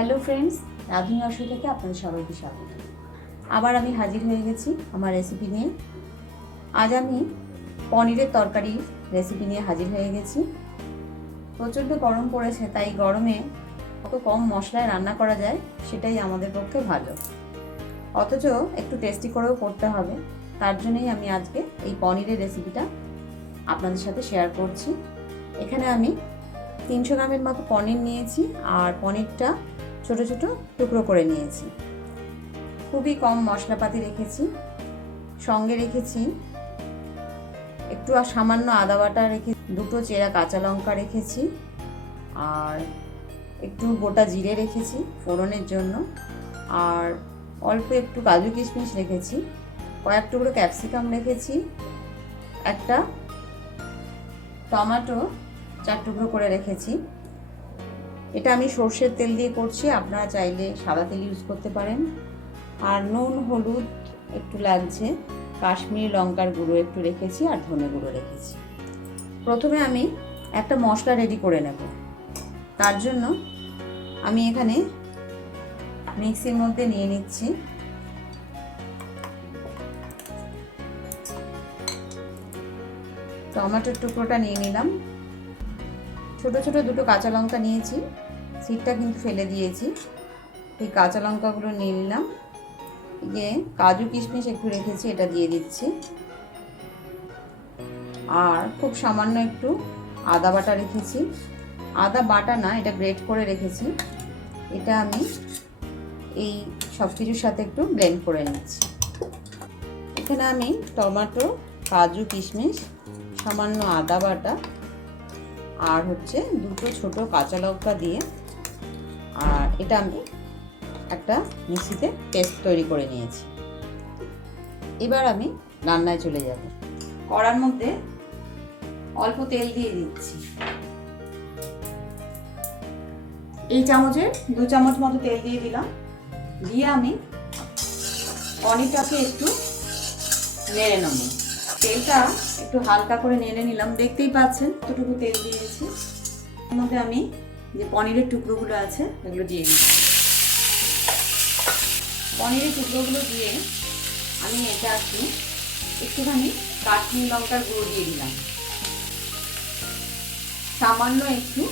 Hello friends, রাঁধুনি রসই থেকে আপনাদের সবাইকে স্বাগত। আবার আমি হাজির হয়ে গেছি আমার রেসিপি নিয়ে। আজ আমি পনিরের তরকারির রেসিপি নিয়ে হাজির হয়ে গেছি। প্রচণ্ড গরম পড়েছে, তাই গরমে কত কম মশলায় রান্না করা যায় সেটাই আমাদের পক্ষে ভালো, অথচ একটু টেস্টি করেও করতে হবে। তার জন্যই আমি আজকে এই পনিরের রেসিপিটা আপনাদের সাথে শেয়ার করছি। এখানে আমি 300 গ্রামের মতো পনির নিয়েছি, আর পনিরটা ছোট ছোট টুকরো করে নিয়েছি। খুবই কম মশলাপাতি রেখেছি, সঙ্গে রেখেছি একটু সামান্য আদা বাটা রেখেছি, 2টো চেরা কাঁচা লঙ্কা রেখেছি, আর একটু গোটা জিরে রেখেছি ফোড়নের জন্য, আর অল্প একটু কাজু কিশমিশ রেখেছি, কয়েক টুকরো ক্যাপসিকাম রেখেছি, একটা টমেটো 4 টুকরো করে রেখেছি। এটা আমি সর্ষের তেল দিয়ে করছি, আপনারা চাইলে সাদা তেল ইউজ করতে পারেন। আর নুন হলুদ একটু লাগছে, কাশ্মীরি লঙ্কার গুঁড়ো একটু রেখেছি, আর ধনে গুঁড়ো রেখেছি। প্রথমে আমি একটা মশলা রেডি করে নেব। তার জন্য আমি এখানে মিক্সির মধ্যে নিয়ে নিচ্ছি টমেটোর টুকরোটা নিয়ে নিলাম, ছোট ছোট 2টো কাঁচা লঙ্কা নিয়েছি, সিডটা কিন্তু ফেলে দিয়েছি। এই কাঁচা লঙ্কাগুলো নিয়ে নিলাম, কাজু কিশমিশ একটু রেখেছি, এটা দিয়ে দিচ্ছি, আর খুব সামান্য একটু আদা বাটা রেখেছি। আদা বাটা না, এটা গ্রেট করে রেখেছি। এটা আমি এই সব কিছুর সাথে একটু ব্লেন্ড করে নিচ্ছি। এখানে আমি টমেটো, কাজু কিশমিশ, সামান্য আদা বাটা, আর 2টো ছোট কাঁচা লঙ্কা দিয়ে, আর এটা আমি একটা মিক্সিতে পেস্ট তৈরি করে নিয়েছি। এবার আমি রান্নায় চলে যাব। কড়ার মধ্যে অল্প তেল দিয়ে দিচ্ছি, এই চামচের 2 চামচ মতো তেল দিয়ে দিলাম। দিয়ে আমি পনিরটাকে একটু নেড়ে নেব। তেলটা একটু হালকা করে নেড়ে নিলাম, দেখতেই পাচ্ছেন কতটুকু তেল দিয়েছি। এর মধ্যে আমি যে পনিরের টুকরোগুলো আছে এগুলো দিয়ে দিচ্ছি। পনিরের টুকরোগুলো দিয়ে আমি এটা একটুখানি কাশ্মীরি লঙ্কার গুঁড়ো দিয়ে দিলাম, সামান্য একটু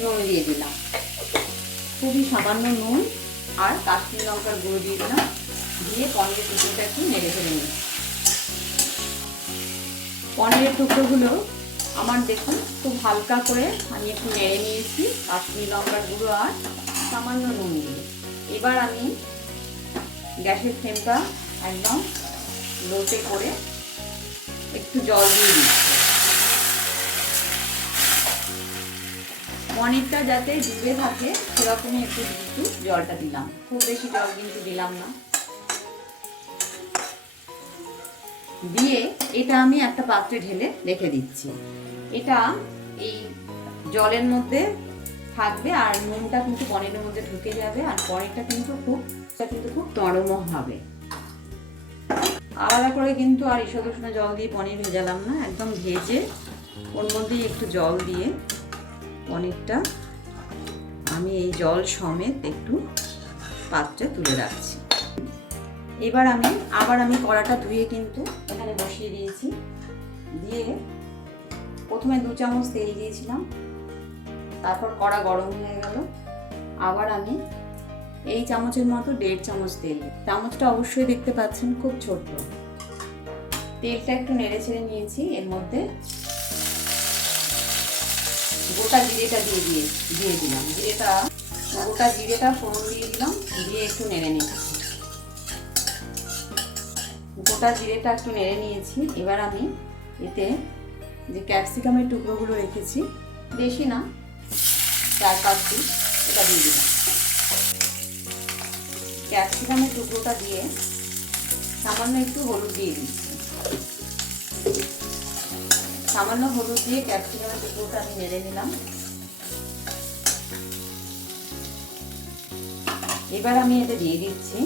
নুন দিয়ে দিলাম, খুবই সামান্য নুন আর কাশ্মীরি লঙ্কার গুঁড়ো দিয়ে দিলাম। দিয়ে পনিরের টুকরোটা একটু নেড়ে ফেলে নিচ্ছি। পনিরের টুকরোগুলো আমার দেখুন খুব হালকা করে আমি একটু নেড়ে নিয়েছি কাশ্মীরি লঙ্কার গুঁড়ো আর সামান্য নুন দিয়ে। এবার আমি গ্যাসের ফ্লেমটা একদম লোতে করে একটু জল দিয়ে দিচ্ছি। পনিরটা যাতে ডুবে থাকে সেরকমই একটু জলটা দিলাম, খুব বেশি জল কিন্তু দিলাম না। দিয়ে এটা আমি একটা পাত্রে ঢেলে রেখে দিচ্ছি। এটা এই জলের মধ্যে থাকবে, আর নুনটা কিন্তু পনিরের মধ্যে ঢুকে যাবে, আর পনিরটা কিন্তু খুব নরম হবে। আলাদা করে কিন্তু আর ঈষদ উষ্ণ জল দিয়ে পনির ভেজালাম না, একদম ভেজে ওর মধ্যেই একটু জল দিয়ে পনিরটা আমি এই জল সমেত একটু পাত্রে তুলে রাখছি। এবার আমি কড়াটা ধুয়ে কিন্তু এখানে বসিয়ে দিয়েছি। দিয়ে প্রথমে 2 চামচ তেল দিয়েছিলাম, তারপর কড়া গরম হয়ে গেল। আবার আমি এই চামচের মতো 1.5 চামচ তেল, চামচটা অবশ্যই দেখতে পাচ্ছেন খুব ছোট। তেলটা একটু নেড়ে ছেড়ে নিয়েছি, এর মধ্যে গোটা জিরেটা দিয়ে দিলাম। গোটা জিরেটা ফোড়ন দিয়ে দিলাম, দিয়ে একটু নেড়ে নিচ্ছি। গোটা জিরেটা একটু নেড়ে নিয়েছি। এবার আমি এতে যে ক্যাপসিকামের টুকরোগুলো রেখেছি, বেশি না 4-5 পিস, এটা দিয়ে দিলাম। ক্যাপসিকামের টুকরোটা দিয়ে সামান্য একটু হলুদ দিয়ে দিচ্ছি। সামান্য হলুদ দিয়ে ক্যাপসিকামের টুকরোটা আমি নেড়ে নিলাম। এবার আমি এতে দিয়ে দিচ্ছি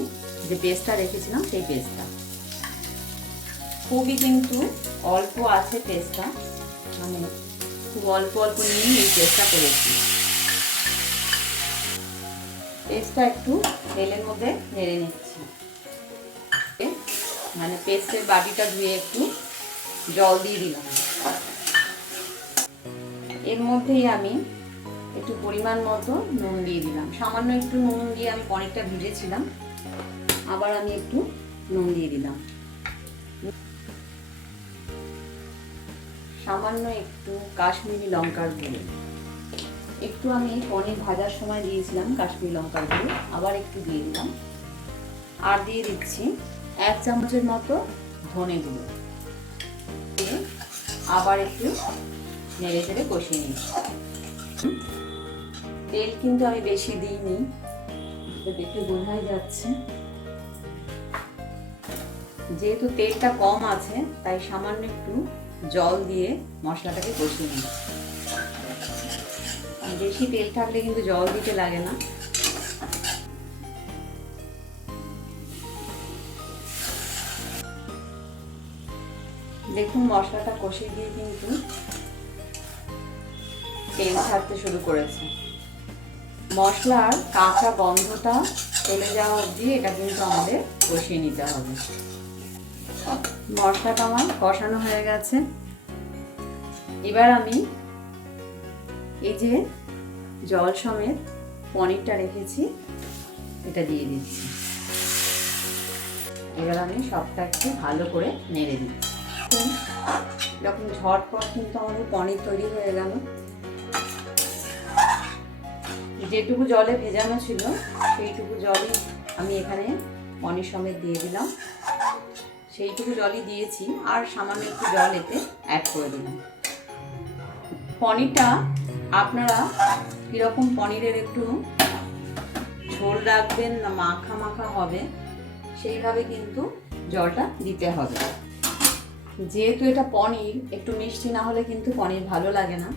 যে পেস্টটা রেখেছিলাম, সেই পেস্টটা খুবই কিন্তু অল্প আছে পেস্টটা, মানে খুব অল্প নিয়ে এই পেস্টটা করেছি। পেস্টটা একটু তেলের মধ্যে নেড়ে নিচ্ছি। মানে পেস্টের বাটিটা ধুয়ে একটু জল দিয়ে দিলাম। এর মধ্যেই আমি একটু পরিমাণ মতো নুন দিয়ে দিলাম। সামান্য একটু নুন দিয়ে আমি পনিরটা ভিজেছিলাম, আবার আমি একটু নুন দিয়ে দিলাম। সামান্য একটু কাশ্মীরি লঙ্কার গুঁড়ো, একটু আমি পনির ভাজার সময় দিয়েছিলাম কাশ্মীরি লঙ্কার গুঁড়ো, আবার একটু দিয়ে দিলাম। আর দিয়ে দিচ্ছি 1 চামচের মতো ধনে গুঁড়ো, আবার একটু নেড়ে চেড়ে কষিয়ে নিচ্ছি। তেল কিন্তু আমি বেশি দিইনি, দেখে বোঝাই যাচ্ছে। যেহেতু তেলটা কম আছে তাই সামান্য একটু জল দিয়ে মশলাটাকে কষিয়ে নিচ্ছি। বেশি তেল থাকলে কিন্তু জল দিতে লাগে না। দেখুন মশলাটা কষিয়ে দিয়ে কিন্তু তেল ছাড়তে শুরু করেছে। মশলার কাঁচা গন্ধটা চলে যাওয়া অবধি এটা কিন্তু আমাদের কষিয়ে নিতে হবে। মশলাটা আমার কষানো হয়ে গেছে। এবার আমি এই যে জল সমেত পনিরটা রেখেছি এটা দিয়ে দিচ্ছি। এবার আমি সবটা একটু ভালো করে নেড়ে দিচ্ছি। যখন ঝটপট কিন্তু আমাদের পনির তৈরি হয়ে গেল। যেটুকু জলে ভেজানো ছিল সেইটুকু জলই আমি এখানে পনির সমেত দিয়ে দিলাম। সেইটুকু জলই দিয়েছি, আর সামান্য একটু জল এতে অ্যাড করে দিলাম। পনিরটা আপনারা কীরকম পনিরের একটু ঝোল রাখবেন না মাখা মাখা হবে সেইভাবে কিন্তু জলটা দিতে হবে। যেহেতু এটা পনির, একটু মিষ্টি না হলে কিন্তু পনির ভালো লাগে না।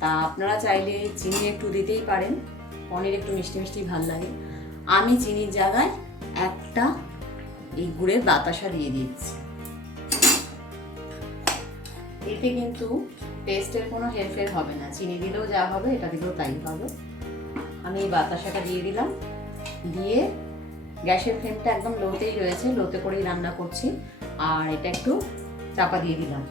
তা আপনারা চাইলে চিনি একটু দিতেই পারেন, পনির একটু মিষ্টি মিষ্টি ভালো লাগে। আমি চিনির জায়গায় একটা এই গুড়ের বাতাসা দিয়ে দিচ্ছি। এতে কিন্তু টেস্টের কোনো হেরফের হবে না, চিনি দিলেও যা হবে এটা দিলেও তাই হবে। আমি এই বাতাসাটা দিয়ে দিলাম, দিয়ে গ্যাসের ফ্লেমটা একদম লোতেই রয়েছে, লোতে করেই রান্না করছি। আর এটা একটু চাপা দিয়ে দিলাম,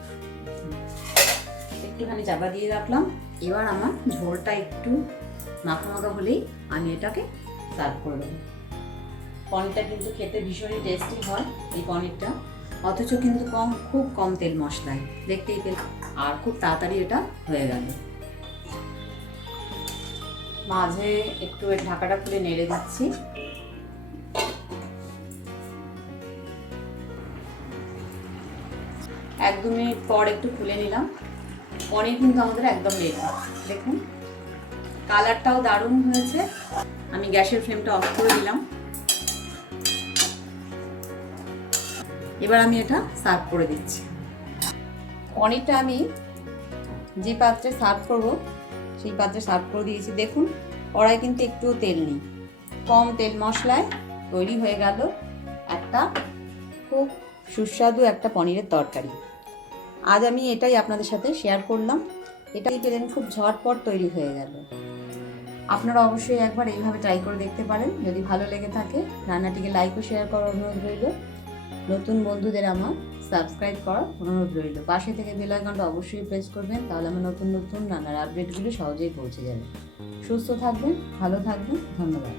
একটুখানি চাপা দিয়ে রাখলাম। এবার আমার ঝোলটা একটু মাখা মাখা হলেই আমি এটাকে সার্ভ করে দেবো। পনিরটা কিন্তু খেতে ভীষণই টেস্টি হয় এই পনিরটা, অথচ কিন্তু খুব কম তেল মশলায়, দেখতেই পেলাম। আর খুব তাড়াতাড়ি এটা হয়ে গেল। মাঝে একটু এর ঢাকাটা খুলে নেড়ে দিচ্ছি। এক দু মিনিট পর একটু খুলে নিলাম। পনির কিন্তু আমাদের একদম রেডি। দেখুন কালারটাও দারুণ হয়েছে। আমি গ্যাসের ফ্লেমটা অফ করে দিলাম। এবার আমি এটা সার্ভ করে দিচ্ছি। পনিরটা আমি যে পাত্রে সার্ভ করব সেই পাত্রে সার্ভ করে দিয়েছি। দেখুন কড়াই কিন্তু একটুও তেল নেই, কম তেল মশলায় তৈরি হয়ে গেল একটা খুব সুস্বাদু একটা পনিরের তরকারি। আজ আমি এটাই আপনাদের সাথে শেয়ার করলাম। এটাই পেলেন খুব ঝটপট তৈরি হয়ে গেল। আপনারা অবশ্যই একবার এইভাবে ট্রাই করে দেখতে পারেন। যদি ভালো লেগে থাকে রান্নাটিকে লাইক ও শেয়ার করার অনুরোধ রইল। নতুন বন্ধুদের আমার সাবস্ক্রাইব করার অনুরোধ রইল। পাশে থেকে বেল আইকনটা অবশ্যই প্রেস করবেন, তাহলে আমার নতুন নতুন রান্নার আপডেটগুলো সহজেই পৌঁছে যাবে। সুস্থ থাকবেন, ভালো থাকবেন, ধন্যবাদ।